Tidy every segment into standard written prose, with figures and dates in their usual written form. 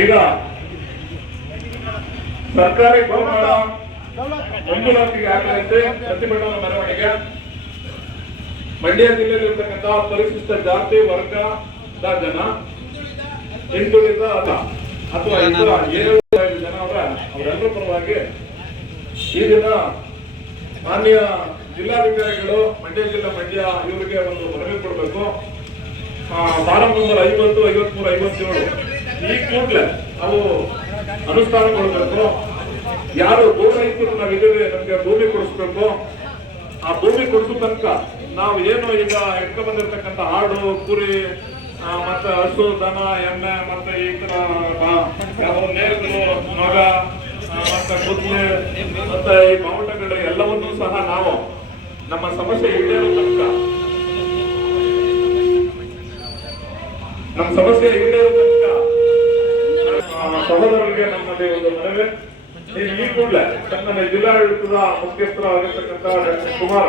ಈಗ ಸರ್ಕಾರಿ ಗೋಮಾಳ ಮಂಜೂರಾತಿಗೆ ಆಗದಂತೆ ಪ್ರತಿಭಟನಾ ಮೆರವಣಿಗೆ ಮಂಡ್ಯ ಜಿಲ್ಲೆಯಲ್ಲಿರ್ತಕ್ಕಂಥ ಪರಿಶಿಷ್ಟ ಜಾತಿ ವರ್ಗದ ಜನ, ಹಿಂದುಳಿದ ಅಥವಾ ಏಳು ಜನ ಅವರೆಲ್ಲರ ಪರವಾಗಿ ಈ ದಿನ ಮಾನ್ಯ ಜಿಲ್ಲಾಧಿಕಾರಿಗಳು ಮಂಡ್ಯ ಇವರಿಗೆ ಒಂದು ಮನವಿ ಕೊಡಬೇಕು. ಫಾರಂ ನಂಬರ್ 50, 53, 57 ಈ ಕೂಡಲೇ ನಾವು ಅನುಷ್ಠಾನಗೊಳ್ಳಬೇಕು. ಯಾರು ಭೂ ರೈತರು ನಾವಿದ್ದೇವೆ, ನಮ್ಗೆ ಭೂಮಿ ಕೊಡಿಸ್ಬೇಕು. ಆ ಭೂಮಿ ಕೊಡಿಸೋ ತನಕ ನಾವು ಏನು ಈಗ ಎಡ್ಕೊ ಬಂದಿರ್ತಕ್ಕಂಥ ಆಡು, ಕುರಿ, ಮತ್ತೆ ಹಸು, ದನ, ಎಮ್ಮೆ, ಮತ್ತೆ ಈ ತರ ನೇರಗಳು, ನೊಗ, ಮತ್ತೆ ಕುದುರೆ, ಮತ್ತೆ ಈ ಬಾವುಟಗಳು ಎಲ್ಲವನ್ನೂ ಸಹ ನಾವು ನಮ್ಮ ಸಮಸ್ಯೆ ಈಡೇರೋ ತನಕ ಸಹೋದರರಿಗೆ ನಮ್ಮಲ್ಲಿ ಒಂದು ಮನವಿ. ಈ ಕೂಡಲೇ ತನ್ನ ಜಿಲ್ಲಾಡಳಿತದ ಮುಖ್ಯಸ್ಥರಾಗಿರ್ತಕ್ಕಂಥ ಡಾಕ್ಟರ್ ಕುಮಾರ,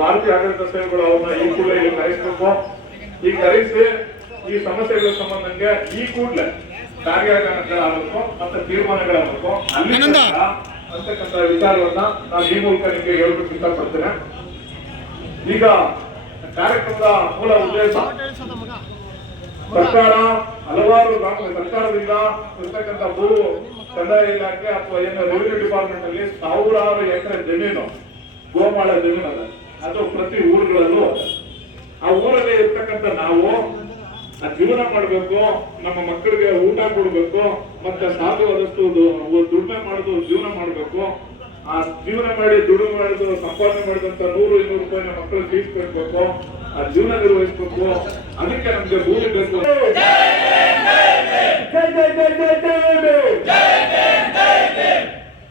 ಭಾರತೀಯ ಆಡಳಿತ ಸೇವೆಗಳು ಅವ್ರನ್ನ ಈ ಕೂಡಲೇ ಇಲ್ಲಿ ಕರೆಸಬೇಕು. ಈ ಕರೆಸಿ ಈ ಸಮಸ್ಯೆಗಳ ಸಂಬಂಧಂಗೆ ಈ ಕೂಡಲೇ ಕಾರ್ಯಾಚರಣೆಗಳಾಗಬೇಕು ಮತ್ತೆ ತೀರ್ಮಾನಗಳಾಗಬೇಕು ಅಲ್ಲಿ ಅಂತಕ್ಕಂಥ ವಿಚಾರವನ್ನ ನಾನು ಈ ಮೂಲಕ ನಿಮಗೆ ಹೇಳೋದಕ್ಕೆ ಇಷ್ಟಪಡ್ತೇನೆ. ಈಗ ಕಾರ್ಯಕ್ರಮದ ಮೂಲ ಉದ್ದೇಶ, ಸರ್ಕಾರ ಹಲವಾರು ಸರ್ಕಾರದಿಂದ ಇರ್ತಕ್ಕಂಥ ಭೂ ಕಂದಾಯ ಇಲಾಖೆ ಅಥವಾ ಏನು ರೆವಿನ್ಯೂ ಡಿಪಾರ್ಟ್ಮೆಂಟ್ ಅಲ್ಲಿ ಸಾವಿರಾರು ಎಕರೆ ಜಮೀನು, ಗೋಮಾಳ ಜಮೀನು ಅದ, ಅದು ಪ್ರತಿ ಊರುಗಳಲ್ಲೂ ಅದ. ಆ ಊರಲ್ಲಿ ಇರ್ತಕ್ಕಂಥ ನಾವು ಜೀವನ ಮಾಡಬೇಕು, ನಮ್ಮ ಮಕ್ಕಳಿಗೆ ಊಟ ಕೊಡ್ಬೇಕು, ಮತ್ತೆ ಸಾಧ್ಯವಾದಷ್ಟು ದುಡಿಮೆ ಮಾಡೋದು ಜೀವನ ಮಾಡಬೇಕು. ಆ ಜೀವನ ಮಾಡಿ ದುಡಿಮೆ ಮಾಡಿದು ಸಂಪಾದನೆ ಮಾಡಿದಂತ 100-200 ರೂಪಾಯಿನ ಮಕ್ಕಳು ಫೀಸ್ ಕಟ್ಟಬೇಕು, ಆ ಜೀವನ ನಿರ್ವಹಿಸಬೇಕು. ಅದಕ್ಕೆ ನಮ್ಗೆ ಭೂಮಿ ಬೇಕು.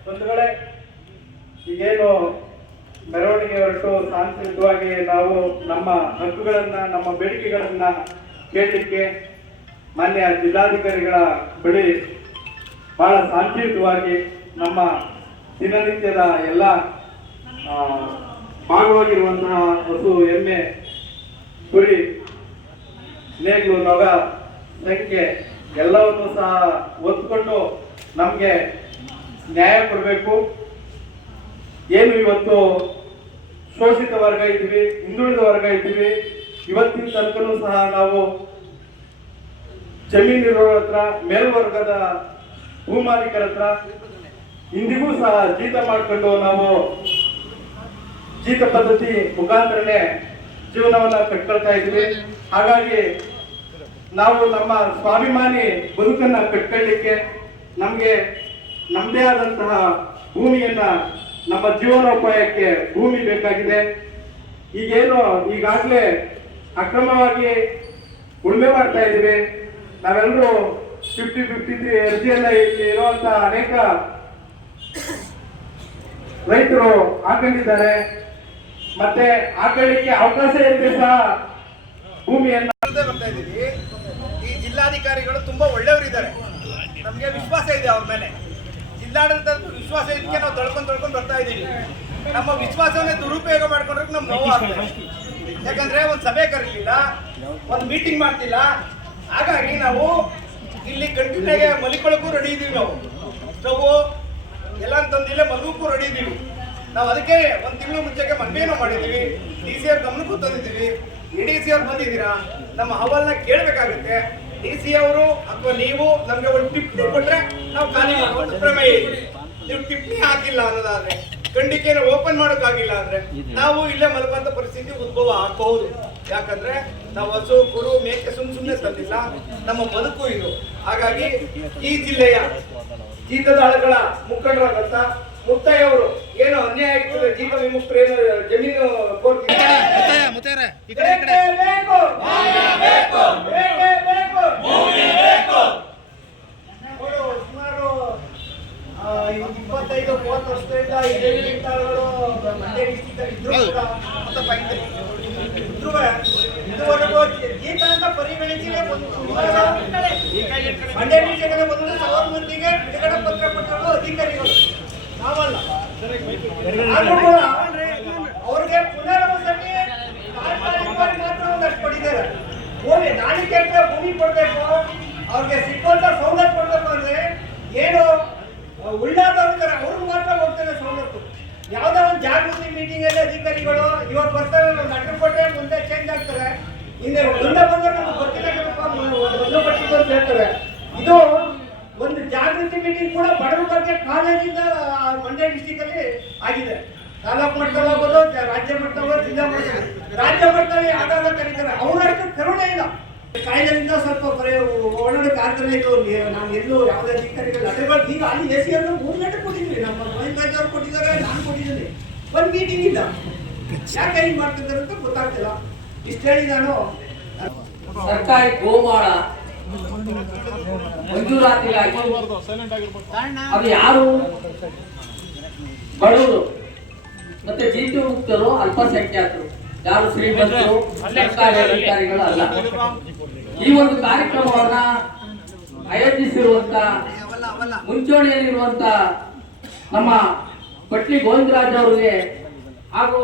ಬಂಧುಗಳೇ, ಈಗೇನು ಮೆರವಣಿಗೆ ಹೊರಟು ಶಾಂತಿಯುತವಾಗಿ ನಾವು ನಮ್ಮ ಹಕ್ಕುಗಳನ್ನ, ನಮ್ಮ ಬೇಡಿಕೆಗಳನ್ನ ಕೇಳಲಿಕ್ಕೆ ಮಾನ್ಯ ಜಿಲ್ಲಾಧಿಕಾರಿಗಳ ಬಳಿ ಬಹಳ ಶಾಂತಿಯುತವಾಗಿ ನಮ್ಮ ದಿನನಿತ್ಯದ ಎಲ್ಲ ಭಾಗವಾಗಿರುವಂತಹ ಹಸು, ಎಮ್ಮೆ, ಕುರಿ, ನೇಗಿಲು, ನೊಗ ಸಂಖ್ಯೆ ಎಲ್ಲವನ್ನು ಸಹ ಒತ್ಕೊಂಡು ನಮಗೆ ನ್ಯಾಯ ಕೊಡಬೇಕು. ಏನು ಇವತ್ತು ಶೋಷಿತ ವರ್ಗ ಇದ್ದೀವಿ, ಹಿಂದುಳಿದ ವರ್ಗ ಇದ್ದೀವಿ, ಇವತ್ತಿನ ತನಕನೂ ಸಹ ನಾವು ಜಮೀನಿರೋರ ಹತ್ರ, ಮೇಲ್ವರ್ಗದ ಭೂಮಾಲೀಕರ ಹತ್ರ ಇಂದಿಗೂ ಸಹ ಜೀತ ಮಾಡಿಕೊಂಡು ನಾವು ಜೀತ ಪದ್ಧತಿ ಮುಖಾಂತರನೇ ಜೀವನವನ್ನ ಕಟ್ಕೊಳ್ತಾ ಇದ್ವಿ. ಹಾಗಾಗಿ ನಾವು ನಮ್ಮ ಸ್ವಾಭಿಮಾನಿ ಬದುಕನ್ನ ಕಟ್ಕೊಳ್ಳಿಕ್ಕೆ ನಮ್ಗೆ ನಮ್ಮದೇ ಆದಂತಹ ಭೂಮಿಯನ್ನ, ನಮ್ಮ ಜೀವನೋಪಾಯಕ್ಕೆ ಭೂಮಿ ಬೇಕಾಗಿದೆ. ಈಗೇನು ಈಗಾಗಲೇ ಅಕ್ರಮವಾಗಿ ಉಳುಮೆ ಮಾಡ್ತಾ ಇದ್ದೀವಿ, ನಾವೆಲ್ಲರೂ 50-53 ಅರ್ಜಿಯನ್ನ ಇಲ್ಲಿ ಇರುವಂತಹ ಅನೇಕ ರೈತರು ಹಾಕೊಂಡಿದ್ದಾರೆ. ಮತ್ತೆ ಹಾಕೊಳ್ಳಿಕ್ಕೆ ಅವಕಾಶ ಇಲ್ಲದೆ ಸಹ ಭೂಮಿಯನ್ನ ಬರ್ತಾ ಇದ್ದೀವಿ. ಈ ಜಿಲ್ಲಾಧಿಕಾರಿಗಳು ತುಂಬಾ ಒಳ್ಳೆಯವರಿದ್ದಾರೆ, ನಮ್ಗೆ ವಿಶ್ವಾಸ ಇದೆ ಅವ್ರ ಮೇಲೆ. ಜಿಲ್ಲಾಡಳಿತ ವಿಶ್ವಾಸ ಇದಕ್ಕೆ ನಾವು ತಳ್ಕೊಂಡು ಬರ್ತಾ ಇದ್ದೀವಿ. ನಮ್ಮ ವಿಶ್ವಾಸವನ್ನೇ ದುರುಪಯೋಗ ಮಾಡ್ಕೊಂಡ್ರೆ ನಮ್ಗೆ ನೋವು ಆಗ್ತದೆ. ಯಾಕಂದ್ರೆ ಒಂದು ಸಭೆ ಕರೀಲಿಲ್ಲ, ಒಂದು ಮೀಟಿಂಗ್ ಮಾಡ್ತಿಲ್ಲ. ಹಾಗಾಗಿ ನಾವು ಇಲ್ಲಿ ಕಂಟಿನ್ಯೂಗೆ ಮಲಿಕೊಳ್ಳಕ್ಕೂ ರೆಡಿ ಇದ್ದೀವಿ. ನಾವು ಸ್ಟವ್ ಎಲ್ಲ ತಂದಿಲ್ಲ, ಮಲಗಕ್ಕೂ ರೆಡಿ ಇದ್ದೀವಿ. ನಾವು ಅದಕ್ಕೆ ಒಂದು ತಿಂಗಳು ಮುಂಚೆಗೆ ಮನವಿಯನ್ನು ಮಾಡಿದ್ದೀವಿ. DC ಅವ್ರ ಗಮನಕ್ಕೂ ತಂದಿದ್ದೀವಿ. DC ಅವ್ರು ಬಂದಿದ್ದೀರಾ, ನಮ್ಮ ಅಹವಾಲನ್ನ ಕೇಳಬೇಕಾಗುತ್ತೆ. DC ಅವರು ಅಥವಾ ನೀವು ನಮ್ಗೆ ಒಂದು ಟಿಪ್ಪಣಿ ಕೊಟ್ರೆ ನಾವು ಖಾಲಿ ಮಾಡುವಂತ ಪ್ರಮೇಯ ಇದೆ. ನೀವು ಟಿಪ್ಪಣಿ ಹಾಕಿಲ್ಲ ಅನ್ನೋದಾದ್ರೆ, ಖಂಡಿಕೆಯನ್ನು ಓಪನ್ ಮಾಡೋಕ್ಕಾಗಿಲ್ಲ ಅಂದ್ರೆ ನಾವು ಇಲ್ಲೇ ಮಲಗುವಂತ ಪರಿಸ್ಥಿತಿ ಉದ್ಭವ ಆಗಬಹುದು. ಯಾಕಂದ್ರೆ ನಾವು ಹಸು, ಕುರು, ಮೇಕೆ ಸುಮ್ಮನೆ ತಂದಿಲ್ಲ, ನಮ್ಮ ಬದುಕು ಇದು. ಹಾಗಾಗಿ ಈ ಜಿಲ್ಲೆಯ ಜೀತದಾಳುಗಳ ಮುಖಂಡರಾದಂತ ಮುತ್ತಯ್ಯ ಅವರು ಏನು ಅನ್ಯಾಯ ಆಗ್ತದೆ, ಜೀತ ವಿಮುಕ್ತರು ಏನು ಜಮೀನು ಕೋರ್ತಿದ್ದಾರೆ, ಸುಮಾರು 25-30 ವರ್ಷದಿಂದ ಈ ಜಮೀನುಗಳು ಮಂಡ್ಯ ಡಿಸ್ಟ್ರಿಕ್ಟ್ ಇದ್ರು ಕೂಡ ಇದುವರೆಗೂ ಜೀತ ಅಂತ ಪರಿಗಣಿಸಿದೆ. ಮಂಡ್ಯ ಡಿಸ್ಟ್ರಿಕ್ಟ್ ಒಂದು 1000 ಮಂದಿಗೆ ಬಿಡುಗಡೆ ಪತ್ರ ಕೊಟ್ಟರು ಅಧಿಕಾರಿಗಳು, ನಾವಲ್ಲ. ಅವ್ರಿಗೆ ಪುನರ್ವಸತಿ ತಾತ್ಕಾಲಿಕವಾಗಿ ಮಾತ್ರ ಒಂದಷ್ಟು ಕೊಟ್ಟಿದ್ದಾರೆ. ಭೂಮಿ ನಾಳಿಕೆ ಭೂಮಿ ಕೊಡಬೇಕು, ಅವ್ರಿಗೆ ಸಿಕ್ಕುವಂತ ಸೌಲಭ್ಯ ಜಾಗೃತಿ ಮೀಟಿಂಗ್ ಅಲ್ಲಿ ಅಧಿಕಾರಿಗಳು ಇವತ್ತು ಬರ್ತಾರೆ, ಲೆಟರ್ ಕೊಟ್ಟರೆ ಮುಂದೆ ಚೇಂಜ್ ಆಗ್ತಾರೆ, ಹಿಂದೆ ಮುಂದೆ ಬಂದ್ರೆ ನಮ್ಗೆ ಗೊತ್ತಿಲ್ಲ ಒಂದು ಪಟ್ಟಿದ್ದು ಅಂತ ಹೇಳ್ತಾರೆ. ಇದು ಒಂದು ಜಾಗೃತಿ ಮೀಟಿಂಗ್ ಕೂಡ ಬಡವರ ಬಗ್ಗೆ ಕಾಲೇಜಿಂದ ಮಂಡ್ಯ ಡಿಸ್ಟಿಕ್ ಅಲ್ಲಿ ಆಗಿದೆ. ತಾಲೂಕು ಮಟ್ಟದಲ್ಲಿ ಹೋಗೋದು, ರಾಜ್ಯ ಮಟ್ಟದಲ್ಲಿ ಹೋಗೋದು, ಜಿಲ್ಲಾ ಮಟ್ಟದಲ್ಲಿ, ರಾಜ್ಯ ಮಟ್ಟದಲ್ಲಿ ಆಗಾಗ ಕರೀತಾರೆ. ಅವರಷ್ಟು ಕರುಣೆ ಇಲ್ಲ. ಕಾಯ್ದೆಯಿಂದ ಸ್ವಲ್ಪ ಒಳ್ಳೊಳ್ಳೆ ಕಾರ್ಯಕ್ರಮ ಇದು. ನಾನು ಎಲ್ಲೂ ಯಾವುದೇ ಅಧಿಕಾರಿಗಳು ಲೆಟರ್ಗಳು ಈಗ ಅಲ್ಲಿ ಎ ಸಿ ಅವರು 3 ಲೆಟರ್ ಕೊಟ್ಟಿದ್ವಿ, ನಮ್ಮ ಗೋವಿಂದರಾಜ್ ಅವರು ಕೊಟ್ಟಿದ್ದಾರೆ, ನಾನು ಕೊಟ್ಟಿದ್ದೀನಿ. ಒಂದು ಮೀಟಿಂಗ್ ಇಲ್ಲ, ಯಾಕೆ ಹಿಂಗೆ ಮಾಡ್ತಿದ್ದಾರೆ ಅಂತ ಗೊತ್ತಾಗ್ತಿಲ್ಲ. ಇಷ್ಟು ಹೇಳಿ ನಾನು ಸರ್ಕಾರಿ ಗೋಮಾಳ ಮಂಜೂರಾತಿಗಾಗಿ ಅದು ಯಾರು ಬಡವರು ಮತ್ತೆ ಜೀತಿ ಮುಕ್ತರು ಅಲ್ಪಸಂಖ್ಯಾತರು, ಯಾರು ಶ್ರೀಮಂತರು ಸರ್ಕಾರಿ ಅಧಿಕಾರಿಗಳು ಅಲ್ಲ. ಈ ಒಂದು ಕಾರ್ಯಕ್ರಮವನ್ನ ಆಯೋಜಿಸಿರುವಂತ ಮುಂಚೂಣಿಯಲ್ಲಿರುವಂತ ನಮ್ಮ ಪಟ್ಲಿ ಗೋವಿಂದರಾಜ್ ಅವರಿಗೆ ಹಾಗೂ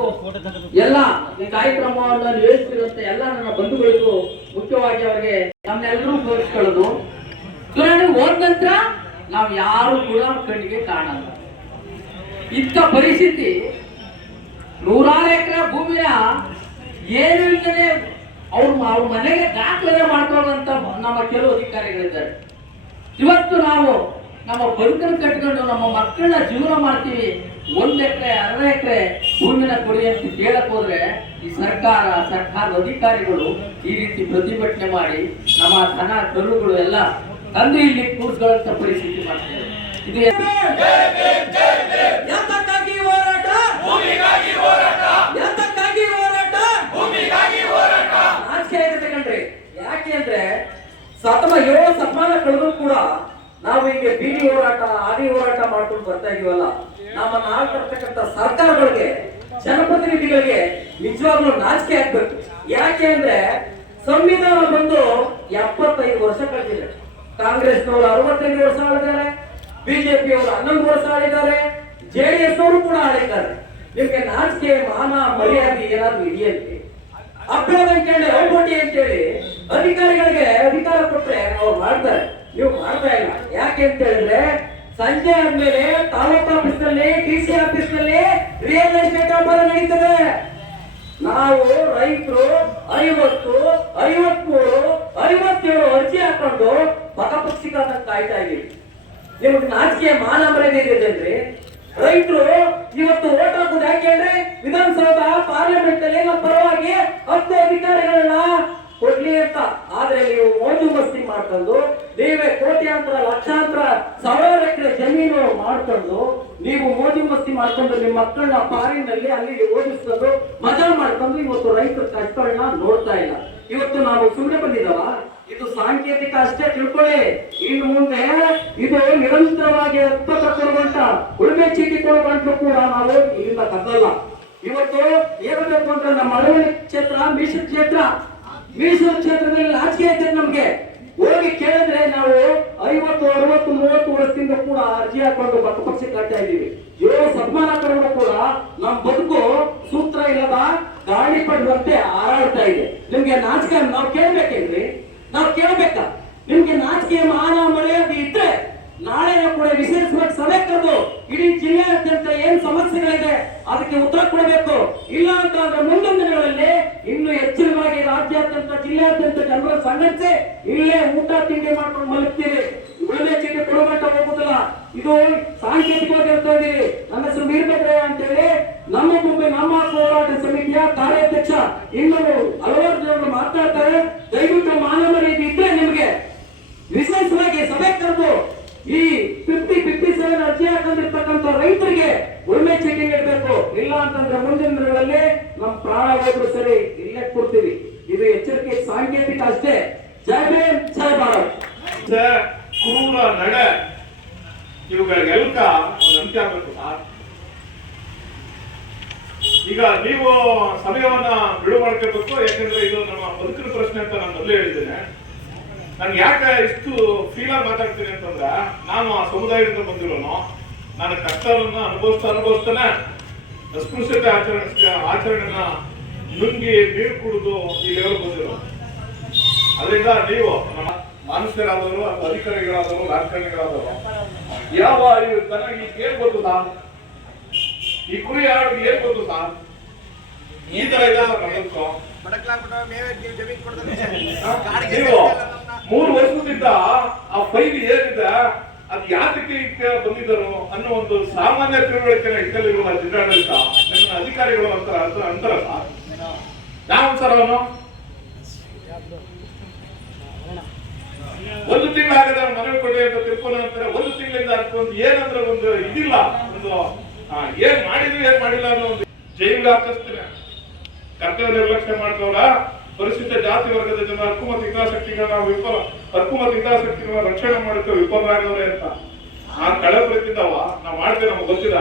ಎಲ್ಲ ಈ ಕಾರ್ಯಕ್ರಮವನ್ನು ನಿರ್ವಹಿಸಿರುವಂತ ಎಲ್ಲ ನನ್ನ ಬಂಧುಗಳಿಗೂ ಮುಖ್ಯವಾಗಿ ಅವರಿಗೆ ನಮ್ಮೆಲ್ಲರೂ ತೋರಿಸ್ಕೊಳ್ಳೋದು, ಚುನಾವಣೆ ಹೋದ ನಂತರ ನಾವು ಯಾರು ಕೂಡ ಕಣ್ಣಿಗೆ ಕಾಣಲ್ಲ. ಇಂಥ ಪರಿಸ್ಥಿತಿ ನೂರಾರು ಎಕರೆ ಭೂಮಿಯ ಏನು ಇಲ್ಲದೆ ಅವ್ರ ಮನೆಗೆ ದಾಖಲೆ ಮಾಡ್ಕೊಳ್ಳುವಂತ ನಮ್ಮ ಕೆಲವು ಅಧಿಕಾರಿಗಳಿದ್ದಾರೆ. ಇವತ್ತು ನಾವು ನಮ್ಮ ಬದುಕನ್ನು ಕಟ್ಕೊಂಡು ನಮ್ಮ ಮಕ್ಕಳನ್ನ ಜೀವನ ಮಾಡ್ತೀವಿ, 1 ಎಕರೆ 1/2 ಎಕರೆ ಭೂಮಿನ ಕೊಡಿ ಅಂತ ಕೇಳಕ್ ಹೋದ್ರೆ ಈ ಸರ್ಕಾರದ ಅಧಿಕಾರಿಗಳು ಈ ರೀತಿ ಪ್ರತಿಭಟನೆ ಮಾಡಿ ನಮ್ಮ ದನ ಕರುಗಳು ಎಲ್ಲ ತಂದು ಇಲ್ಲಿ ಕೂರ್ಸ್ಕೊಳ್ಳುವಂತ ಪರಿಸ್ಥಿತಿ ಮಾಡ್ತಾರೆ. ಇದು ಯಾತಕ್ಕಾಗಿ ಹೋರಾಟ? ಭೂಮಿಗಾಗಿ ಹೋರಾಟ. ಯಾತಕ್ಕಾಗಿ ಹೋರಾಟ? ಭೂಮಿಗಾಗಿ ಹೋರಾಟ. ನಾಚಿಕೆ ಆಗುತ್ತೆ ಕಣ್ರಿ. ಯಾಕೆ ಅಂದ್ರೆ 7 ಶತಮಾನ ಕಳೆದ್ರು ಕೂಡ ನಾವು ಈಗ ಬೀದಿ ಹೋರಾಟ ಆದಿ ಹೋರಾಟ ಮಾಡ್ಕೊಂಡು ಬರ್ತಾ ಇದೀವಲ್ಲ, ನಮ್ಮನ್ನ ಆಳ್ತಿರ್ತಕ್ಕಂಥ ಸರ್ಕಾರಗಳಿಗೆ ಜನಪ್ರತಿನಿಧಿಗಳಿಗೆ ನಿಜವಾಗ್ಲೂ ನಾಚಿಕೆ ಆಗ್ಬೇಕು. ಯಾಕೆ ಅಂದ್ರೆ ಸಂವಿಧಾನ ಬಂದು 75 ವರ್ಷ ಕಳೆದಿದೆ. ಕಾಂಗ್ರೆಸ್ನವರು 65 ವರ್ಷ ಆಳಿದ್ದಾರೆ, ಬಿಜೆಪಿ ಅವರು 11 ವರ್ಷ ಆಳಿದ್ದಾರೆ, ಜೆಡಿಎಸ್ ಅವರು ಕೂಡ ಆಳಿದ್ದಾರೆ. ನಿಮ್ಗೆ ನಾಚಿಕೆ ಮಾನ ಮರ್ಯಾದೆ ಏನಾದ್ರು ಇದೆಯಂತೆ? ಅಭ್ಯಾಸ ಅಂತೇಳಿ ಔಪಟಿ ಅಂತೇಳಿ ಅಧಿಕಾರಿಗಳಿಗೆ ಅಧಿಕಾರ ಕೊಟ್ರೆ ಅವ್ರು ಮಾಡ್ತಾರೆ, ನೀವು ಮಾಡ್ತಾ ಇಲ್ಲ. ಯಾಕೆ ಅಂತ ಹೇಳಿದ್ರೆ ಸಂಜೆ ಆದ್ಮೇಲೆ ತಾಲೂಕು ಆಫೀಸ್ ನಲ್ಲಿ ಡಿಸಿ ಆಫೀಸ್ ನಲ್ಲಿ ರಿಯಲ್ ಎಸ್ಟೇಟ್ ವ್ಯಾಪಾರ ನಡೀತದೆ. ನಾವು ರೈತರು 50, 53, 57 ಅರ್ಜಿ ಹಾಕೊಂಡು ಪಕ್ಷಿಗಾದ ಕಾಯ್ತಾ ಇದೀವಿ. ನಿಮ್ಗೆ ನಾಚಿಕೆ ಮಾನ ಮರ್ಯಾದೆ ಇದೆ. ರೈತರು ಇವತ್ತು ಓಟ್ ಹಾಕೋದು ಯಾಕೆ ಅಂದ್ರೆ ವಿಧಾನಸೌಧ ಪಾರ್ಲಿಮೆಂಟ್ ಅಲ್ಲಿ ನಮ್ಮ ಪರವಾಗಿ 10 ಅಧಿಕಾರಿಗಳನ್ನ ಕೊಡ್ಲಿ ಅಂತ. ಆದ್ರೆ ನೀವು ಮೋಜು ಮಸ್ತಿ ಮಾಡ್ಕೊಂಡು ನೀವೇ ಕೋಟ್ಯಾಂತರ ಲಕ್ಷಾಂತರ ಸಾವಿರಾರು ಎಕರೆ ಜಮೀನು ಮಾಡ್ಕೊಂಡು ನೀವು ಮೋಜು ಮಸ್ತಿ ಮಾಡ್ಕೊಂಡು ನಿಮ್ಮ ಮಕ್ಕಳನ್ನ ಪಾರಿನಲ್ಲಿ ಅಲ್ಲಿ ಓದಿಸ್ಕೊಂಡು ಮಜಾ ಮಾಡ್ಕೊಂಡು ಇವತ್ತು ರೈತರ ಕಷ್ಟಗಳನ್ನ ನೋಡ್ತಾ ಇಲ್ಲ. ಇವತ್ತು ನಾವು ಸುಮ್ಮನೆ ಬಂದಿದ್ದಾವ? ಇದು ಸಾಂಕೇತಿಕ ಅಷ್ಟೇ ತಿಳ್ಕೊಳ್ಳಿ. ಇನ್ನು ಮುಂದೆ ಇದು ನಿರಂತರವಾಗಿ ಅರ್ಪಕ ಕೊಡುವಂತ ಉಳುಮೆ ಚೀಟಿ ಕೊಡುವಂತೂ ಕೂಡ ನಾವು ಇಲ್ಲಿಂದ ಕದ್ದಲ್ಲ. ಇವತ್ತು ಏನಾಗಬೇಕು ಅಂದ್ರೆ ನಮ್ಮ ಅಳವಡಿ ಕ್ಷೇತ್ರ ಮೀಸಲು ಕ್ಷೇತ್ರದಲ್ಲಿ ನಾಚಿಕೆ ಐತೆ ನಮ್ಗೆ. ಹೋಗಿ ಕೇಳಿದ್ರೆ ನಾವು 50, 60, 30 ವರ್ಷದಿಂದ ಕೂಡ ಅರ್ಜಿ ಹಾಕೊಂಡು ಪಕ್ಷ ಕಟ್ತಾ ಇದೀವಿ. 7 ಶತಮಾನ ಕಡೆಗೂ ಕೂಡ ನಮ್ ಬದುಕು ಸೂತ್ರ ಇಲ್ಲದ ಗಾಳಿ ಪಡುವಂತೆ ಹಾರಾಡ್ತಾ ಇದೆ. ನಿಮ್ಗೆ ನಾಚಿಕೆ ನಾವು ಕೇಳ್ಬೇಕೇನ್ರಿ? ನಾವು ಕೇಳ್ಬೇಕಾ? ನಿಮ್ಗೆ ನಾಚಿಕೆ ಮಾನ ಮರ್ಯಾದೆ ಇದ್ರೆ ನಾಳೆ ಕೂಡ ವಿಶೇಷವಾಗಿ ಸಭೆ ಕರೆದು ಇಡೀ ಜಿಲ್ಲೆಯಾದ್ಯಂತ ಏನ್ ಸಮಸ್ಯೆಗಳಿದೆ ಅದಕ್ಕೆ ಉತ್ತರ ಕೊಡಬೇಕು. ಇಲ್ಲ ಅಂತಂದ್ರೆ ಮುಂದಿನ ದಿನಗಳಲ್ಲಿ ಇನ್ನು ಹೆಚ್ಚಿನವಾಗಿ ರಾಜ್ಯಾದ್ಯಂತ ಜಿಲ್ಲೆಯಾದ್ಯಂತ ಜನರ ಸಂಘಟಿಸಿ ಇಲ್ಲೇ ಊಟ ತಿಂಡಿ ಮಾಡ್ಕೊಂಡು ಮಲಗ್ತೀವಿ. ಉಳಿಮೆ ಚೀಟಿ ಕೊಡುವಂತ ಹೋಗುದಿಲ್ಲ. ಇದು ಸಾಂಕೇತಿಕವಾಗಿ ಹೇಳ್ತಾ ಇದೀವಿ. ನನ್ನ ಹೆಸರು ವೀರಭದ್ರಯ್ಯ ಅಂತೇಳಿ ನಮ್ಮ ಹೋರಾಟ ಸಮಿತಿಯ ಕಾರ್ಯಾಧ್ಯಕ್ಷ. ಇನ್ನು ಹಲವಾರು ಜನರು ಮಾತಾಡ್ತಾರೆ. ದಯವಿಟ್ಟು ಮಾನ ಮರ್ಯಾದೆ ಇದ್ರೆ ನಿಮಗೆ ವಿಶೇಷವಾಗಿ ಸಭೆ ಕರೆದು ಈ 57 ಅರ್ಜಿ ಹಾಕೊಂಡಿರ್ತಕ್ಕಂಥ ರೈತರಿಗೆ ಉಳುಮೆ ಚೀಟಿ ನೀಡಬೇಕು. ಇಲ್ಲ ಅಂತಂದ್ರೆ ಮುಂದಿನ ದಿನಗಳಲ್ಲಿ ನಮ್ಮ ಪ್ರಾಣ ಹೋದ್ರು ಸರಿ ಇಲ್ಲೇ ಕೊಡ್ತೀವಿ. ಇದು ಎಚ್ಚರಿಕೆ ಸಾಂಕೇತಿಕ ಅಷ್ಟೇ. ಜೈ ಭೀಮ್, ಜೈ ಭಾರತ್. ಕ್ರೂರ ನಡೆ ಇವುಗಳಿಗೆಲ್ಲ ಒಂದು ಅಂತ್ಯ ಆಗಬೇಕು ಸರ್. ಈಗ ನೀವು ಸಮಯವನ್ನ ಬಿಡು ಮಾಡ್ಕೋಬೇಕು. ಯಾಕಂದ್ರೆ ಇದು ನಮ್ಮ ಬದುಕಿನ ಪ್ರಶ್ನೆ ಅಂತ ನಾನು ಮೊದಲೇ ಹೇಳಿದ್ದೇನೆ. ನನ್ಗೆ ಯಾಕೆ ಇಷ್ಟು ಫೀಲ್ ಆಗಿ ಮಾತಾಡ್ತೀನಿ ಅಂತಂದ್ರೆ ನಾನು ಆ ಸಮುದಾಯದಿಂದ ಬಂದಿರೋನು. ನನ್ನ ಕಷ್ಟವನ್ನ ಅನುಭವಿಸ್ತಾನೆ ಅಸ್ಪೃಶ್ಯತೆ ಆಚರಣೆನ ನುಂಗಿ ನೀರು ಕುಡಿದು ಈ ಲೆವೆಲ್ ಬಂದಿರೋ. ಅದರಿಂದ ನೀವು ನಮ್ಮ ಮನುಷ್ಯರಾದವರು ಅಥವಾ ಅಧಿಕಾರಿಗಳಾದವರು ರಾಜಕಾರಣಿಗಳಾದವರು ಯಾವ ನನಗೆ ಕೇಳ್ಬೋದು. ಈ ಕುರಿ ಆಡು ಏನ್ ಗೊತ್ತು ಸರ್ ಈ ತರ ಇದೆ ಸರ್ ನಮ್ಮದು. ಬಡಕ್ಲಾಗ್ಬಿಟ್ಟು ಮೇವೆ ಜಮೀನ್ ಕೊಡ್ತಾರೆ ನೀವು 3 ವರ್ಷದಿಂದ ಆ ಫೈಲ್ ಏನಿದೆ ಅದು ಯಾತಕ್ಕೆ ಬಂದಿದ್ದರು ಅನ್ನೋ ಒಂದು ಸಾಮಾನ್ಯ ತಿಳುವಳಿಕೆನ ಇಟ್ಟಲ್ಲಿರುವ ಜಿಲ್ಲಾಡಳಿತ ನನ್ನ ಅಧಿಕಾರಿಗಳು ಅಂತಾರ ಯಾವ ಸರ್ ಅವನು ಒಂದು ತಿಂಗಳಾಗದ ಮನವಿ ಕೊಡಿ ಅಂತ ತಿಳ್ಕೊಂಡು ಅಂತಾರೆ. ಒಂದು ತಿಂಗಳಿಂದ ಒಂದು ಏನಂದ್ರೆ ಒಂದು ಇದಿಲ್ಲ, ಒಂದು ಏನ್ ಮಾಡಿದ್ರು ಏನ್ ಮಾಡಿಲ್ಲ ಅನ್ನೋ ಒಂದು ಜೈಲಿಗೆ ಹಾಕಿಸ್ತೀನಿ. ಕರ್ತವ್ಯ ನಿರ್ಲಕ್ಷ್ಯ ಮಾಡಿದವರ ಪರಿಶಿಷ್ಟ ಜಾತಿ ವರ್ಗದ ಜನ ಹಕ್ಕು ಮತ್ತು ಹಿತಾಸಕ್ತಿಗಳನ್ನ ಹಕ್ಕು ಮತ್ತು ಹಿತಾಸಕ್ತಿಗಳನ್ನ ರಕ್ಷಣೆ ಮಾಡುತ್ತೆ ವಿಫಲರಾಗವ್ರೆ ಅಂತ ಆ ಕಳಪರಿತಿದ್ದಾವ ನಾವು ಮಾಡ್ತೇವೆ. ನಮ್ಗೆ ಗೊತ್ತಿಲ್ಲ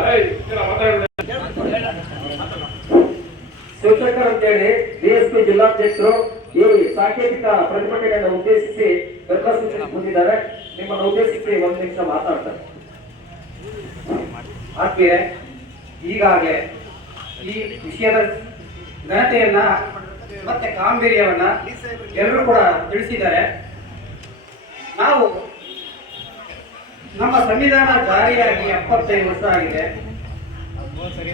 ಶಿವಶಂಕರ್ ಅಂತೇಳಿ ಬಿಎಸ್ಪಿ ಜಿಲ್ಲಾಧ್ಯಕ್ಷರು ಈ ಸಾಂಕೇತಿಕ ಪ್ರತಿಭಟನೆಯನ್ನು ಉದ್ದೇಶಿಸಿ ಬೆಂಬಲ ಸೂಚನೆ ಹೊಂದಿದ್ದಾರೆ. ನಿಮ್ಮನ್ನು ಉದ್ದೇಶಿಸಿ 1 ನಿಮಿಷ ಮಾತಾಡ್ತಾರೆ. ಆದ್ಮೇಲೆ ಈಗಾಗಲೇ ಈ ವಿಷಯದ ಘನತೆಯನ್ನ ಮತ್ತೆ ಗಾಂಭೀರ್ಯವನ್ನ ಎಲ್ಲರೂ ಕೂಡ ತಿಳಿಸಿದ್ದಾರೆ. ನಾವು ನಮ್ಮ ಸಂವಿಧಾನ ಜಾರಿಯಾಗಿ 75 ವರ್ಷ ಆಗಿದೆ.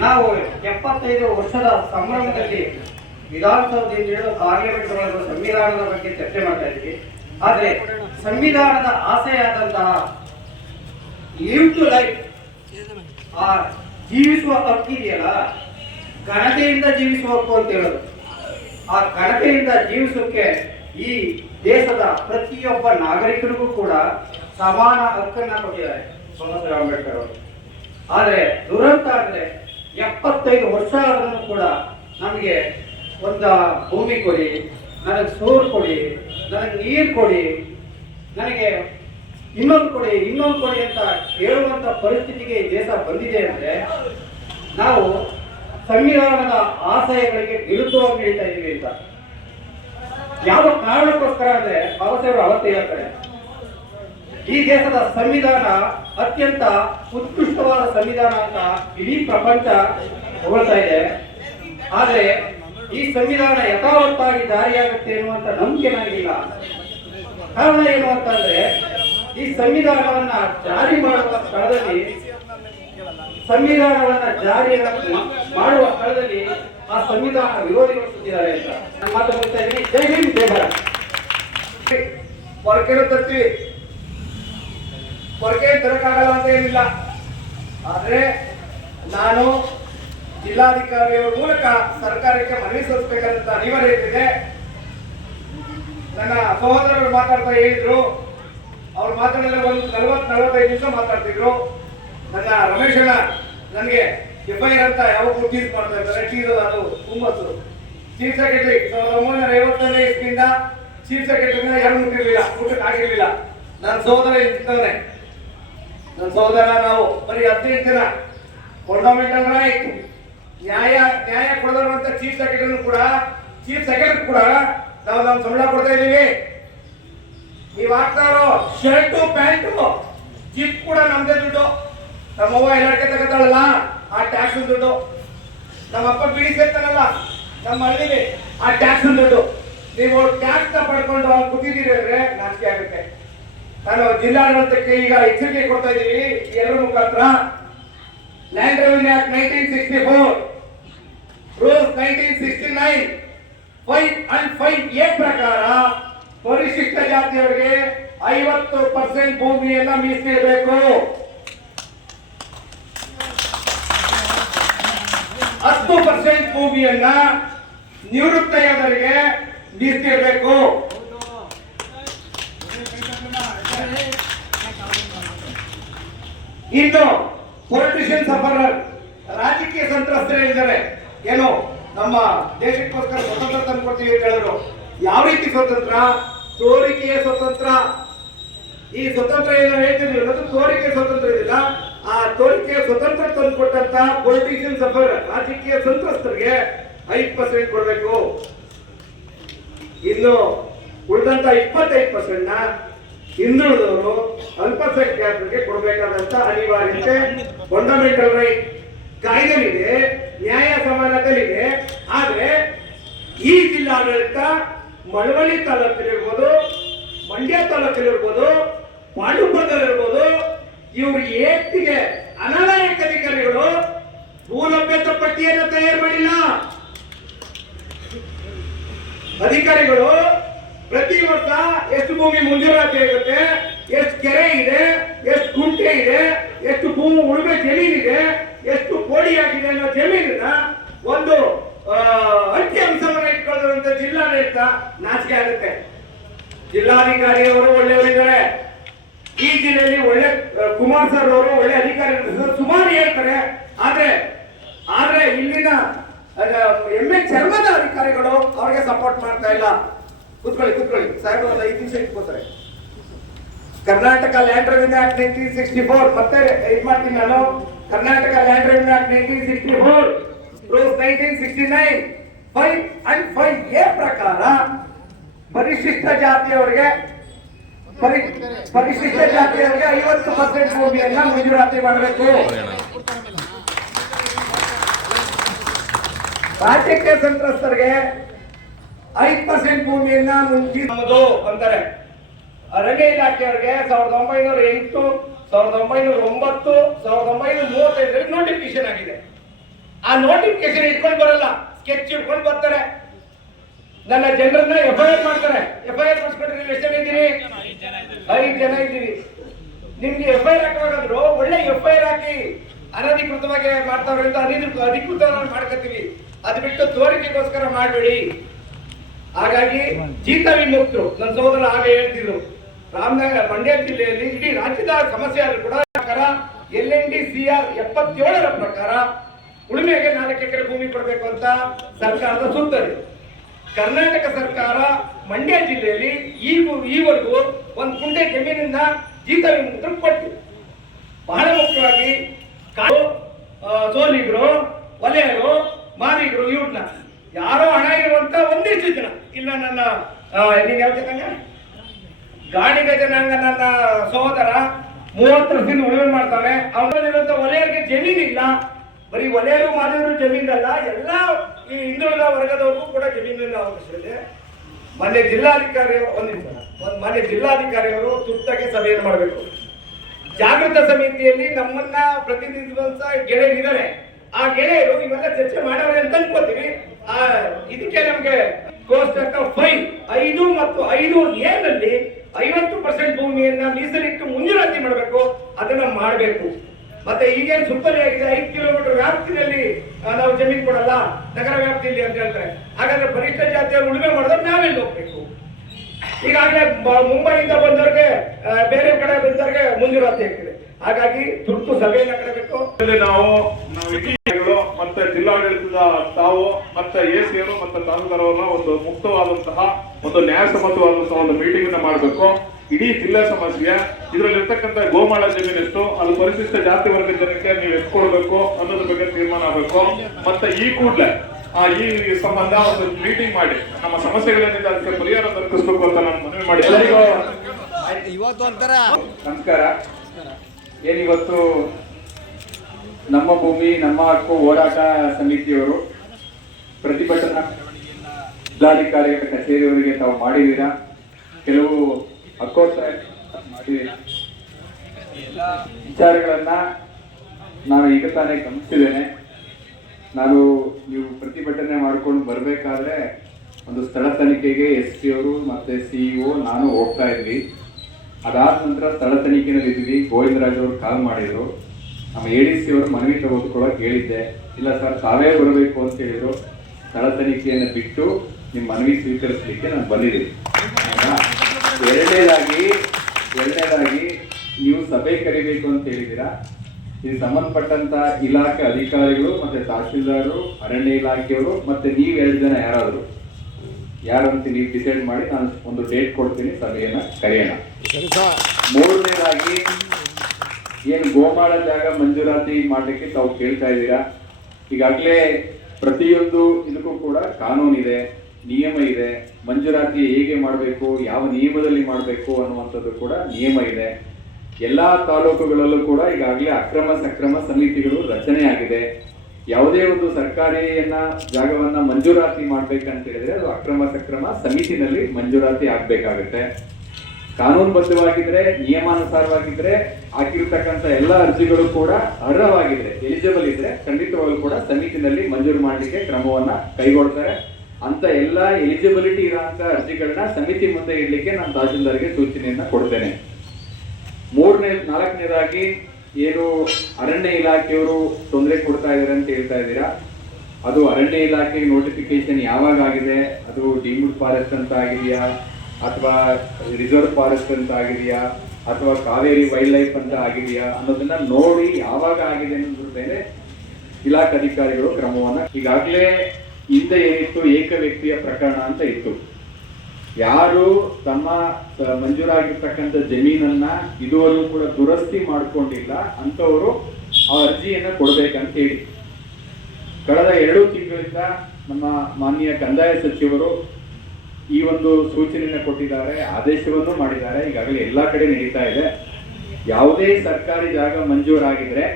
ನಾವು 75 ವರ್ಷದ ಸಂಭ್ರಮದಲ್ಲಿ ವಿಧಾನಸೌಧದಿಂದ ಹಿಡಿದು ಪಾರ್ಲಿಮೆಂಟ್ ಒಳಗೆ ಸಂವಿಧಾನದ ಬಗ್ಗೆ ಚರ್ಚೆ ಮಾಡ್ತಾ ಇದ್ದೀವಿ. ಆದ್ರೆ ಸಂವಿಧಾನದ ಆಸೆಯಾದಂತಹ ಲಿವ್ ಟು ಲೈಫ್, ಆ ಜೀವಿಸುವ ಹಕ್ಕು ಇದೆಯಲ್ಲ, ಘನತೆಯಿಂದ ಜೀವಿಸುವ ಹಕ್ಕು ಅಂತ ಹೇಳೋದು. ಆ ಘನತೆಯಿಂದ ಜೀವಿಸೋಕೆ ಈ ದೇಶದ ಪ್ರತಿಯೊಬ್ಬ ನಾಗರಿಕರಿಗೂ ಕೂಡ ಸಮಾನ ಹಕ್ಕನ್ನ ಕೊಟ್ಟಿದ್ದಾರೆ ಬಾಬಾ ಅಂಬೇಡ್ಕರ್ ಅವರು. ಆದ್ರೆ ದುರಂತ ಅಂದ್ರೆ 75 ವರ್ಷ ಆದ್ರೂ ಕೂಡ ನಮಗೆ ಒಂದು ಭೂಮಿ ಕೊಡಿ, ನನಗೆ ಸೋರು ಕೊಡಿ, ನನಗೆ ನೀರು ಕೊಡಿ, ನನಗೆ ಇನ್ನೊಂದು ಕೊಡಿ ಅಂತ ಹೇಳುವಂತ ಪರಿಸ್ಥಿತಿಗೆ ಈ ದೇಶ ಬಂದಿದೆ ಅಂದ್ರೆ ನಾವು ಸಂವಿಧಾನದ ಆಶಯಗಳಿಗೆ ವಿರುದ್ಧವಾಗಿ ನಡೀತಾ ಇದೀವಿ ಅಂತ. ಯಾವ ಕಾರಣಕ್ಕೋಸ್ಕರ ಅಂದ್ರೆ ಬಾಬಾ ಸಾಹೇಬರು ಅವತ್ತೇ ಹೇಳ್ತಾರೆ, ಈ ದೇಶದ ಸಂವಿಧಾನ ಅತ್ಯಂತ ಉತ್ಕೃಷ್ಟವಾದ ಸಂವಿಧಾನ ಅಂತ ಇಡೀ ಪ್ರಪಂಚ ಹೊಗಳ್ತಾ ಇದೆ. ಆದ್ರೆ ಈ ಸಂವಿಧಾನ ಯಥಾವತ್ತಾಗಿ ಜಾರಿಯಾಗುತ್ತೆ ಎನ್ನುವಂತ ನಂಬಿಕೆ ನನಗಿಲ್ಲ. ಕಾರಣ ಏನು ಅಂತಂದ್ರೆ ಈ ಸಂವಿಧಾನವನ್ನ ಜಾರಿ ಮಾಡುವ ಸ್ಥಳದಲ್ಲಿ ಮಾಡುವ ಸ್ಥಳದಲ್ಲಿ ಆ ಸಂವಿಧಾನ ವಿರೋಧಿಗಳು ಸುತ್ತಿದ್ದಾರೆ ಅಂತ ನಾನು ಮಾತಾಡ್ತಾ ಇದ್ದೀನಿ. ಜೈ ಹಿಂದ್, ಜೈ ಭಾರತ್. ಹೊರಕೆಲ್ಲ ತರ್ತೀವಿ, ಹೊರಗೆ ತರಕ್ಕಾಗಲ್ಲ ಅಂತ ಏನಿಲ್ಲ. ಆದ್ರೆ ನಾನು ಜಿಲ್ಲಾಧಿಕಾರಿಯವರ ಮೂಲಕ ಸರ್ಕಾರಕ್ಕೆ ಮನವಿ ಸಲ್ಲಿಸಬೇಕಾದಂತ ಅನಿವಾರ್ಯತೆ ಇದೆ. ನನ್ನ ಸಹೋದರರು ಮಾತಾಡ್ತಾ ಹೇಳಿದ್ರು, ಅವ್ರು ಮಾತಾಡಿದ್ರೆ ಒಂದು 40-45 ನಿಮಿಷ ಮಾತಾಡ್ತಿದ್ರು. ನನ್ನ ರಮೇಶ್ ಅಣ್ಣ ನನಗೆ FIR ಅಂತ ಯಾವಾಗ ಟೀಸ್ ಮಾಡ್ತಾ ಇದ್ದಾರೆ, ಟೀಸ್ ಅದು ಹುಮ್ಮಸ್ಸು. ಚೀಫ್ ಸೆಕ್ರೆಟರಿ 1950ನೇ ಇಸ್ವಿಯಿಂದ ಚೀಫ್ ಸೆಕ್ರೆಟರಿನ ಯಾರು ಮುಟ್ಟಕ್ಕೆ ಆಗಿರ್ಲಿಲ್ಲ. ನನ್ನ ಸಹೋದರ ಇರ್ತವನೆ, ನನ್ನ ಸಹೋದರ ನಾವು ಬರೀ 15 ಜನ ಫಂಡಮೆಂಟಲ್ ರೈಟ್ ನ್ಯಾಯ ಕೊಡದಂತ ಚೀಫ್ ಸೆಕ್ರೆಟರಿ ಕೂಡ ನಾವು ನಮ್ಮ ಸಂಬಳ ಕೊಡ್ತಾ ಇದೀವಿ. ನೀವ್ ಹಾಕ್ತಾ ಇರೋ ಶರ್ಟು ಪ್ಯಾಂಟು ಜಿಪ್ ಕೂಡ ನಮ್ದೇ ದುಡ್ಡು. ನಮ್ಮವ್ವ ಎಲ್ಲಕ್ಕೆ ತಗೋತಾಳಲ್ಲ ಆ ಟ್ಯಾಕ್ಸ್ ದುಡ್ಡು. ನಮ್ಮಪ್ಪ ಬಿಡಿ ಸೇರ್ತಾನಲ್ಲ ನಮ್ಮ ಹಳ್ಳಿಲಿ ಆ ಟ್ಯಾಕ್ಸ್ ದುಡ್ಡು. ನೀವು ಟ್ಯಾಕ್ಸ್ ನ ಪಡ್ಕೊಂಡು ಕೂತಿದ್ದೀರಿ ಅಂದ್ರೆ ನಾಚಿಕೆ ಆಗುತ್ತೆ. ನಾನು ಜಿಲ್ಲಾಡಳಿತಕ್ಕೆ ಈಗ ಎಚ್ಚರಿಕೆ ಕೊಡ್ತಾ ಇದ್ದೀವಿ ಎಲ್ಲರ ಮುಖಾಂತರ. Land revenue act 1964, rules 1969 5A ಪ್ರಕಾರ ಪರಿಶಿಷ್ಟ ಜಾತಿಯವರಿಗೆ 50% ಭೂಮಿಯನ್ನ ಮೀಸಲಿಡಬೇಕು. 10% ಭೂಮಿಯನ್ನ ನಿವೃತ್ತ ಯೋಧರಿಗೆ ಮೀಸಲಿಡಬೇಕು. ಇನ್ನು ಪೊಲಿಟಿಷಿಯನ್ ಸಫರರ್, ರಾಜಕೀಯ ಸಂತ್ರಸ್ತರಿದ್ದಾರೆ. ಏನು ನಮ್ಮ ದೇಶಕ್ಕೋಸ್ಕರ ಸ್ವತಂತ್ರ ತಂದ್ಕೊಡ್ತೀವಿ ಅಂತ ಹೇಳಿದ್ರು. ಯಾವ ರೀತಿ ಸ್ವತಂತ್ರ? ತೋರಿಕೆಯ ಸ್ವತಂತ್ರ. ಈ ಸ್ವತಂತ್ರ ಏನೋ ಹೇಳ್ತಿದ್ವಿ, ಅದು ತೋರಿಕೆ ಸ್ವತಂತ್ರ ಇದಿಲ್ಲ. ಆ ತೋರಿಕೆಯ ಸ್ವತಂತ್ರ ತಂದುಕೊಟ್ಟಂತ ಪೊಲಿಟಿಷಿಯನ್ ಸಫರರ್, ರಾಜಕೀಯ ಸಂತ್ರಸ್ತರಿಗೆ 5% ಕೊಡಬೇಕು. ಇನ್ನು ಉಳಿದಂತ 25% ಹಿಂದುಳಿದವರು ಅಲ್ಪಸಂಖ್ಯಾತರಿಗೆ ಕೊಡಬೇಕಾದಂತ ಅನಿವಾರ್ಯತೆ ಫಂಡಮೆಂಟಲ್ ರೈಟ್ ಕಾಯ್ದೆಲಿದೆ, ನ್ಯಾಯ ಸಮಾನತೆಲಿದೆ. ಆದ್ರೆ ಈ ಜಿಲ್ಲಾಡಳಿತ ಮಳವಳ್ಳಿ ತಾಲೂಕಲ್ಲಿರ್ಬೋದು, ಮಂಡ್ಯ ತಾಲೂಕಲ್ಲಿರ್ಬೋದು, ಪಾಂಡುಪುರದಲ್ಲಿರ್ಬೋದು, ಇವರು ಏಟಿಗೆ ಅನಾಯಕ ಅಧಿಕಾರಿಗಳು ಭೂಲಭ್ಯತೆ ಪಟ್ಟಿಯನ್ನು ತಯಾರು ಮಾಡಿಲ್ಲ. ಅಧಿಕಾರಿಗಳು ಪ್ರತಿ ವರ್ಷ ಎಷ್ಟು ಭೂಮಿ ಮಂಜೂರಾತಿ ಆಗುತ್ತೆ, ಎಷ್ಟು ಕೆರೆ ಇದೆ, ಎಷ್ಟು ಕುಂಟೆ ಇದೆ, ಎಷ್ಟು ಭೂಮಿ ಉಳುಮೆ ಜಮೀನಿದೆ, ಎಷ್ಟು ಕೋಡಿ ಆಗಿದೆ ಅನ್ನೋ ಜಮೀನಿನ ಒಂದು ಅಂಕಿ ಅಂಶವನ್ನು ಇಟ್ಕೊಳ್ಳುವಂತ ಜಿಲ್ಲಾಡಳಿತ ನಾಚಿಕೆ ಆಗುತ್ತೆ. ಜಿಲ್ಲಾಧಿಕಾರಿಯವರು ಒಳ್ಳೆಯವರಿದ್ದಾರೆ. ಈ ಜಿಲ್ಲೆಯಲ್ಲಿ ಒಳ್ಳೆ ಕುಮಾರ್ ಸರ್ ಅವರು ಒಳ್ಳೆ ಅಧಿಕಾರಿಗಳು ಸುಮಾರು ಹೇಳ್ತಾರೆ. ಆದ್ರೆ ಇಲ್ಲಿನ ಎಮ್ಮೆ ಚರ್ಮದ ಅಧಿಕಾರಿಗಳು ಅವ್ರಿಗೆ ಸಪೋರ್ಟ್ ಮಾಡ್ತಾ ಇಲ್ಲ. ಕೂತ್ಕೊಳ್ಳಿ ಸಾಹೇಬ್ ಒಂದು 5 ನಿಮಿಷ ಇಟ್ಕೋತಾರೆ. ಕರ್ನಾಟಕ ಲ್ಯಾಂಡ್ ರೆವಿನ್ಯೂ ಆಕ್ಟ್ 1964 ಮತ್ತೆ ಇದು ಮಾಡ್ತೀನಿ ನಾನು. Karnataka land revenue act 1964 rules 1969 5 and 5A ಪ್ರಕಾರ ಪರಿಶಿಷ್ಟ ಜಾತಿಯವರಿಗೆ 50% ಭೂಮಿಯನ್ನ ಮಂಜೂರಾತಿ ಮಾಡಬೇಕು. ರಾಜ್ಯಕ್ಕೆ ಸಂತ್ರಸ್ತರಿಗೆ 5% ಭೂಮಿಯನ್ನ ಮುಂಚಿಸುವುದು ಅಂತಾರೆ. ಅರಣ್ಯ ಇಲಾಖೆಯವರಿಗೆ 1908, 1909, 1935 ನೋಟಿಫಿಕೇಶನ್ ಆಗಿದೆ. ಆ ನೋಟಿಫಿಕೇಶನ್ ಇಟ್ಕೊಂಡು ಬರಲ್ಲ, ಸ್ಕೆಚ್ ಇಟ್ಕೊಂಡು ಬರ್ತಾರೆ. ನನ್ನ ಜನರನ್ನ FIR ಮಾಡ್ತಾರೆ. FIR ಮಾಡಿಸ್ಕೊಂಡ್ರೆ ನೀವು ಎಷ್ಟು ಜನ ಇದ್ದೀರಿ? 5 ಜನ ಇದ್ದೀವಿ. ನಿಮ್ಗೆ FIR ಹಾಕಬೇಕಾದ್ರು ಒಳ್ಳೆ FIR ಹಾಕಿ. ಅನಧಿಕೃತವಾಗಿ ಮಾಡ್ತಾವ್ರಿಂದ ಅಧಿಕೃತ ಮಾಡ್ಕೊತೀವಿ. ಅದು ಬಿಟ್ಟು ತೋರಿಕೆಗೋಸ್ಕರ ಮಾಡಬೇಡಿ. ಹಾಗಾಗಿ ಜೀತ ವಿಮುಕ್ತರು ನನ್ನ ಸಹೋದರ ಹಾಗೆ ಹೇಳ್ತಿದ್ರು. ರಾಮನಗರ ಮಂಡ್ಯ ಜಿಲ್ಲೆಯಲ್ಲಿ ಇಡೀ ರಾಜ್ಯದ ಸಮಸ್ಯೆ ಆದ್ರೂ ಕೂಡ LND CR 77 ಪ್ರಕಾರ ಉಳುಮೆಗೆ 4 ಎಕರೆ ಭೂಮಿ ಕೊಡಬೇಕು ಅಂತ ಸರ್ಕಾರದ ಸುತ್ತೋಲೆ. ಕರ್ನಾಟಕ ಸರ್ಕಾರ ಮಂಡ್ಯ ಜಿಲ್ಲೆಯಲ್ಲಿ ಈವರೆಗೂ 1 ಕುಂಟೆ ಜಮೀನಿನ ಜೀತ ವಿಮುಕ್ತರು ಕೊಟ್ಟು. ಬಹಳ ಮುಖ್ಯವಾಗಿ ಸೋಲಿಗರು, ವಲಯರು, ಮಾಲಿಗರು ಇವ್ರನ್ನ ಯಾರೋ ಹಣ ಇರುವಂತ ಒಂದಿಷ್ಟು ಜನ ಇಲ್ಲ. ನನ್ನ ನೀನ್ ಯಾವ ಜನಾಂಗ? ಗಾಣಿಗ ಜನಾಂಗ. ನನ್ನ ಸಹೋದರ 30 ವರ್ಷದಿಂದ ಉಳುಮೆ ಮಾಡ್ತಾನೆ. ಅವನಲ್ಲಿರುವಂತ ವಲಯರಿಗೆ ಜಮೀನಿಲ್ಲ. ಬರೀ ವಲಯರು ಮಾಲಿಗರು ಜಮೀನಲ್ಲ, ಎಲ್ಲ ಈ ಹಿಂದುಳಿದ ವರ್ಗದವ್ರಿಗೂ ಕೂಡ ಜಮೀನಿನ ಅವಶ್ಯಕತೆ. ಮಾನ್ಯ ಜಿಲ್ಲಾಧಿಕಾರಿಯವರು ತುರ್ತಾಗಿ ಸಭೆಯನ್ನು ಮಾಡಬೇಕು. ಜಾಗೃತ ಸಮಿತಿಯಲ್ಲಿ ನಮ್ಮನ್ನ ಪ್ರತಿನಿಧಿಸುವಂತ ಗೆಳೆಯರಿದ್ದಾರೆ. ಆ ಗೆಳೆಯರು ಇವೆಲ್ಲ ಚರ್ಚೆ ಮಾಡವ್ರೆ ಅಂತ ಅನ್ಕೋತೀವಿ. ಇದಕ್ಕೆ ನಮ್ಗೆ ಕೋಷ್ಟಕ 5 ಮತ್ತು 5A ನಲ್ಲಿ 50% ಭೂಮಿಯನ್ನ ಮೀಸಲಿಟ್ಟು ಮಂಜೂರಾತಿ ಮಾಡಬೇಕು. ಅದನ್ನ ಮಾಡಬೇಕು. ಮತ್ತೆ ಈಗೇನು ಸುತ್ತಲೇ ಆಗಿದೆ 5 ಕಿಲೋಮೀಟರ್ ವ್ಯಾಪ್ತಿಯಲ್ಲಿ ನಾವು ಜಮೀನು ಕೊಡಲ್ಲ ನಗರ ವ್ಯಾಪ್ತಿಯಲ್ಲಿ ಅಂತ ಹೇಳ್ತಾರೆ. ಹಾಗಾದ್ರೆ ಪರಿಷ್ಠ ಜಾತಿಯವರು ಉಳುಮೆ ಮಾಡಿದ್ರೆ ನಾವೆಲ್ಲಿ ಹೋಗ್ಬೇಕು? ಈಗಾಗಲೇ ಮುಂಬೈಯಿಂದ ಬಂದವ್ರಿಗೆ, ಬೇರೆ ಕಡೆ ಬಂದವ್ರಿಗೆ ಮಂಜೂರಾತಿ ಆಗ್ತದೆ. ಹಾಗಾಗಿ ತುರ್ತು ಸಭೆಯನ್ನ ಕರೆಯಬೇಕು. ನಾವು ಮತ್ತೆ ಜಿಲ್ಲಾಡಳಿತದ ತಾವು ಮತ್ತೆ ACರು ಮತ್ತೆ ತಹಸೀಲ್ದಾರವನ್ನ ಒಂದು ಮುಕ್ತವಾದಂತಹ ಒಂದು ನ್ಯಾಯಸಮ್ಮತವಾದಂತಹ ಒಂದು ಮೀಟಿಂಗ್ ಅನ್ನ ಮಾಡಬೇಕು. ಇಡೀ ಜಿಲ್ಲೆ ಸಮಸ್ಯೆ ಇದರಲ್ಲಿರ್ತಕ್ಕಂಥ ಗೋಮಾಳ ಜಮೀನೆಷ್ಟು ಅದು ಪರಿಶಿಷ್ಟ ಜಾತಿ ವರ್ಗ ಜನಕ್ಕೆ ನೀವು ಎತ್ಕೊಳ್ಬೇಕು ಅನ್ನೋದ್ರ ಬಗ್ಗೆ ತೀರ್ಮಾನ ಆಗಬೇಕು. ಮತ್ತೆ ಈ ಕೂಡಲೇ ಈ ಸಂಬಂಧ ಒಂದು ಮೀಟಿಂಗ್ ಮಾಡಿ ನಮ್ಮ ಸಮಸ್ಯೆಗಳೇನಿದೆ ಅದಕ್ಕೆ ಪರಿಹಾರ ದೊರಕಿಸಬೇಕು ಅಂತ ನಾನು ಮನವಿ ಮಾಡಿ ನಮಸ್ಕಾರ. ಏನಿವತ್ತು ನಮ್ಮ ಭೂಮಿ ನಮ್ಮ ಹಕ್ಕು ಹೋರಾಟ ಸಮಿತಿಯವರು ಪ್ರತಿಭಟನಾ ಜಿಲ್ಲಾಧಿಕಾರಿಗಳ ಕಚೇರಿಯವರಿಗೆ ತಾವು ಮಾಡಿದ್ದೀರಾ. ಕೆಲವು ಹಕ್ಕೋತ್ತರ ಮಾಡಿದ್ದೀರಾ. ಎಲ್ಲ ವಿಚಾರಗಳನ್ನ ನಾನು ಈಗ ತಾನೇ ಗಮನಿಸಿದ್ದೇನೆ. ನೀವು ಪ್ರತಿಭಟನೆ ಮಾಡ್ಕೊಂಡು ಬರಬೇಕಾದ್ರೆ ಒಂದು ಸ್ಥಳ ತನಿಖೆಗೆ SP ಅವರು ಮತ್ತೆ CEO ನಾನು ಹೋಗ್ತಾ ಇದ್ವಿ. ಅದಾದ ನಂತರ ಸ್ಥಳ ತನಿಖೆನಲ್ಲಿ ಇದ್ವಿ. ಗೋವಿಂದರಾಜ್ ಅವರು ಕಾಲ್ ಮಾಡಿದ್ರು. ನಮ್ಮ ADC ಅವರು ಮನವಿ ತೆಗೆದುಕೊಳ್ಳೋಕೆ ಹೇಳಿದ್ದೆ. ಇಲ್ಲ ಸರ್ ತಾವೇ ಬರಬೇಕು ಅಂತ ಹೇಳಿದ್ರು. ಸ್ಥಳ ತನಿಖೆಯನ್ನು ಬಿಟ್ಟು ನಿಮ್ಮ ಮನವಿ ಸ್ವೀಕರಿಸಲಿಕ್ಕೆ ನಾನು ಬಂದಿದ್ದೀನಿ. ಎರಡನೇದಾಗಿ ನೀವು ಸಭೆ ಕರಿಬೇಕು ಅಂತ ಹೇಳಿದ್ದೀರಾ. ಇದಕ್ಕೆ ಸಂಬಂಧಪಟ್ಟಂತ ಇಲಾಖೆ ಅಧಿಕಾರಿಗಳು ಮತ್ತೆ ತಹಶೀಲ್ದಾರರು, ಅರಣ್ಯ ಇಲಾಖೆಯವರು ಮತ್ತೆ ನೀವು 2 ಜನ ಯಾರಂತ ನೀವು ಡಿಸೈಡ್ ಮಾಡಿ ನಾನು ಒಂದು ಡೇಟ್ ಕೊಡ್ತೀನಿ, ಸಭೆಯನ್ನ ಕರೆಯೋಣ. ಮೂರನೇದಾಗಿ ಏನು ಗೋಮಾಳ ಜಾಗ ಮಂಜೂರಾತಿ ಮಾಡಲಿಕ್ಕೆ ತಾವು ಕೇಳ್ತಾ ಇದ್ದೀರಾ. ಈಗಾಗಲೇ ಪ್ರತಿಯೊಂದು ಇದಕ್ಕೂ ಕೂಡ ಕಾನೂನಿದೆ, ನಿಯಮ ಇದೆ. ಮಂಜೂರಾತಿ ಹೇಗೆ ಮಾಡಬೇಕು, ಯಾವ ನಿಯಮದಲ್ಲಿ ಮಾಡಬೇಕು ಅನ್ನುವಂಥದ್ದು ಕೂಡ ನಿಯಮ ಇದೆ. ಎಲ್ಲಾ ತಾಲೂಕುಗಳಲ್ಲೂ ಕೂಡ ಈಗಾಗಲೇ ಅಕ್ರಮ ಸಕ್ರಮ ಸಮಿತಿಗಳು ರಚನೆ ಆಗಿದೆ. ಯಾವುದೇ ಒಂದು ಸರ್ಕಾರಿಯನ್ನ ಜಾಗವನ್ನ ಮಂಜೂರಾತಿ ಮಾಡ್ಬೇಕಂತ ಹೇಳಿದ್ರೆ ಅದು ಅಕ್ರಮ ಸಕ್ರಮ ಸಮಿತಿನಲ್ಲಿ ಮಂಜೂರಾತಿ ಆಗ್ಬೇಕಾಗುತ್ತೆ. ಕಾನೂನುಬದ್ಧವಾಗಿದ್ರೆ, ನಿಯಮಾನುಸಾರವಾಗಿದ್ರೆ, ಹಾಕಿರ್ತಕ್ಕಂಥ ಎಲ್ಲ ಅರ್ಜಿಗಳು ಕೂಡ ಅರ್ಹವಾಗಿದ್ರೆ, ಎಲಿಜಿಬಲ್ ಇದ್ರೆ ಖಂಡಿತವಾಗ್ಲೂ ಕೂಡ ಸಮಿತಿನಲ್ಲಿ ಮಂಜೂರು ಮಾಡಲಿಕ್ಕೆ ಕ್ರಮವನ್ನ ಕೈಗೊಳ್ತಾರೆ. ಅಂತ ಎಲ್ಲ ಎಲಿಜಿಬಿಲಿಟಿ ಇರೋಂಥ ಅರ್ಜಿಗಳನ್ನ ಸಮಿತಿ ಮುಂದೆ ಇಡ್ಲಿಕ್ಕೆ ನಾನು ತಹಶೀಲ್ದಾರ್ಗೆ ಸೂಚನೆಯನ್ನ ಕೊಡ್ತೇನೆ. ನಾಲ್ಕನೇದಾಗಿ ಏನು ಅರಣ್ಯ ಇಲಾಖೆಯವರು ತೊಂದರೆ ಕೊಡ್ತಾ ಇದ್ದಾರೆ ಅಂತ ಹೇಳ್ತಾ ಇದ್ದೀರಾ, ಅದು ಅರಣ್ಯ ಇಲಾಖೆಗೆ ನೋಟಿಫಿಕೇಶನ್ ಯಾವಾಗ ಆಗಿದೆ, ಅದು ಡೀಮ್ಡ್ ಫಾರೆಸ್ಟ್ ಅಂತ ಆಗಿದೆಯಾ ಅಥವಾ ರಿಸರ್ವ್ ಫಾರೆಸ್ಟ್ ಅಂತ ಆಗಿದೆಯಾ ಅಥವಾ ಕಾವೇರಿ ವೈಲ್ಡ್ ಲೈಫ್ ಅಂತ ಆಗಿದೆಯಾ ಅನ್ನೋದನ್ನ ನೋಡಿ ಯಾವಾಗ ಆಗಿದೆ ಅನ್ನೋದ್ರ ಮೇಲೆ ಇಲಾಖಾಧಿಕಾರಿಗಳು ಕ್ರಮವನ್ನ, ಈಗಾಗಲೇ ಹಿಂದೆ ಏನಿತ್ತು ಏಕ ವ್ಯಕ್ತಿಯ ಪ್ರಕರಣ ಅಂತ ಇತ್ತು, ಯಾರು ತಮ್ಮ ಮಂಜೂರಾಗಿರ್ತಕ್ಕಂಥ ಜಮೀನನ್ನ ಇದುವರೆಗೂ ಕೂಡ ದುರಸ್ತಿ ಮಾಡ್ಕೊಂಡಿಲ್ಲ ಅಂತವರು ಆ ಅರ್ಜಿಯನ್ನ ಕೊಡ್ಬೇಕಂತ ಹೇಳಿ ಕಳೆದ 2 ತಿಂಗಳಿಂದ ನಮ್ಮ ಮಾನ್ಯ ಕಂದಾಯ ಸಚಿವರು ಈ ಒಂದು ಸೂಚನೆಯನ್ನ ಕೊಟ್ಟಿದ್ದಾರೆ, ಆದೇಶವನ್ನು ಮಾಡಿದ್ದಾರೆ. ಈಗಾಗಲೇ ಎಲ್ಲಾ ಕಡೆ ನಡೀತಾ ಇದೆ. ಯಾವುದೇ ಸರ್ಕಾರಿ ಜಾಗ ಮಂಜೂರಾಗಿದ್ರೆ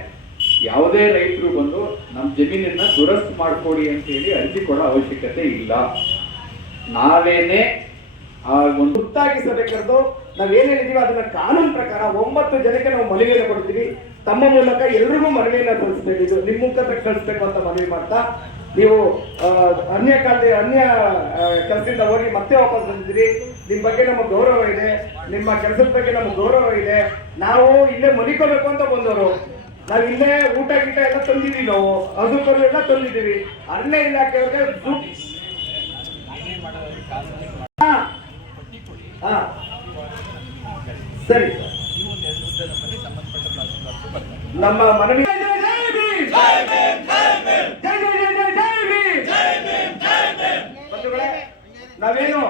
ಯಾವುದೇ ರೈತರು ಬಂದು ನಮ್ಮ ಜಮೀನನ್ನ ದುರಸ್ತಿ ಮಾಡ್ಕೊಡಿ ಅಂತ ಹೇಳಿ ಅರ್ಜಿ ಕೊಡೋ ಅವಶ್ಯಕತೆ ಇಲ್ಲ. ನಾವೇನೇ ಆ ಒಂದು ಗುರ್ತಾಗಿಸಬೇಕಾದ್ದು ನಾವೇನೇನಿದೀವಿ ಅದನ್ನ ಕಾನೂನು ಪ್ರಕಾರ 9 ಜನಕ್ಕೆ ನಾವು ಮನವಿಯನ್ನು ಕೊಡ್ತೀವಿ. ತಮ್ಮ ಮೂಲಕ ಎಲ್ರಿಗೂ ಮನವಿಯನ್ನ ಕಳಿಸ್ಬೇಕು, ಇದು ನಿಮ್ಮ ಮುಖಾಂತರ ಕಳಿಸ್ಬೇಕು ಅಂತ ಮನವಿ ಮಾಡ್ತಾ, ನೀವು ಅನ್ಯ ಕೆಲಸದಿಂದ ಹೋಗಿ ಮತ್ತೆ ವಾಪಸ್ ಬಂದಿದ್ರಿ. ನಿಮ್ಮ ಬಗ್ಗೆ ನಮಗೆ ಗೌರವ ಇದೆ, ನಿಮ್ಮ ಕೆಲಸದ ಬಗ್ಗೆ ನಮಗೆ ಗೌರವ ಇದೆ. ನಾವು ಇಲ್ಲೇ ಮಲಿಕೋಬೇಕು ಅಂತ ಬಂದವರು, ನಾವು ಇಲ್ಲೇ ಊಟ ಗೀಟ ಎಲ್ಲ ತಂದಿದ್ದೀವಿ, ನಾವು ಹಸು ಕರು ಎಲ್ಲ ತಂದಿದ್ದೀವಿ. ಅರಣ್ಯ ಇಲಾಖೆಯವ್ರಿಗೆ ಸರಿ ನಮ್ಮ ಮನವಿ ನಾವೇನು